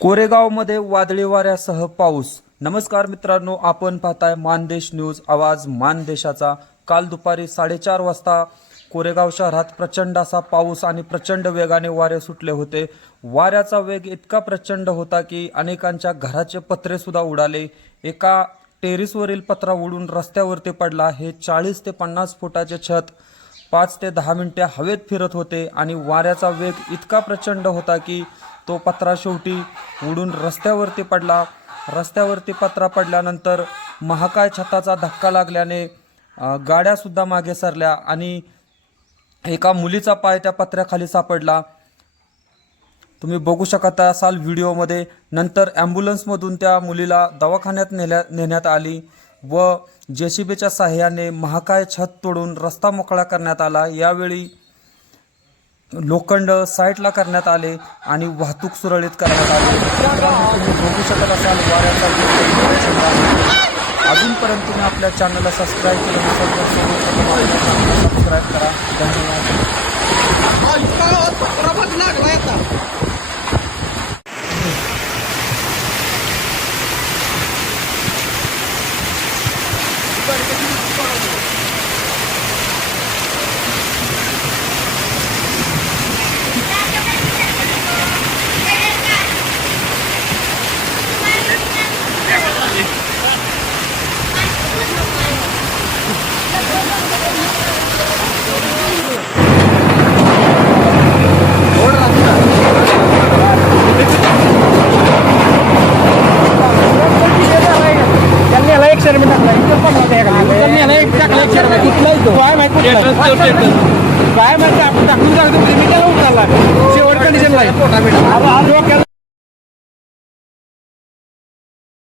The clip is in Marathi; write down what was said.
कोरेगावमध्ये वादळी वाऱ्यासह पाऊस. नमस्कार मित्रांनो आपण पाहताय मानदेश न्यूज आवाज मानदेशाचा. काल दुपारी साडेचार वाजता कोरेगाव शहरात प्रचंड असा पाऊस आणि प्रचंड वेगाने वारे सुटले होते. वाऱ्याचा वेग इतका प्रचंड होता की अनेकांच्या घराचे पत्रे सुद्धा उडाले. एका टेरिसवरील पत्रा उडून रस्त्यावरती पडला. हे चाळीस ते पन्नास फुटाचे छत पाच ते दहा मिनटे हवेत फिरत होते आणि वाऱ्याचा वेग इतका प्रचंड होता की तो पत्रा शेवटी उडून रस्त्यावरती पडला. रस्त्यावरती पत्रा पडल्यानंतर महाकाय छताचा धक्का लागल्याने गाड्यासुद्धा मागे सरल्या आणि एका मुलीचा पाय त्या पत्र्याखाली सापडला. तुम्ही बघू शकत असाल व्हिडिओमध्ये नंतर ॲम्ब्युलन्समधून त्या मुलीला दवाखान्यात नेल्या नेण्यात आली. व जे सी बीच्या साह्याने महाकाय छत तोडून रस्ता मोकळा करण्यात आला. यावेळी लोखंड साईटला करण्यात आले आणि वाहतूक सुरळीत करण्यात आली. तुम्ही बघू शकत असाल वाऱ्याचा अजूनपर्यंत तुम्ही आपल्या चॅनलला सबस्क्राईब केलं नसेल तर सर्वप्रथम आपल्या चॅनलला सबस्क्राईब करा. এটাকে काय माहिती? काय माहिती? आपण टाकून टाकतो मी त्याला उचलला शेवट कंडिशनला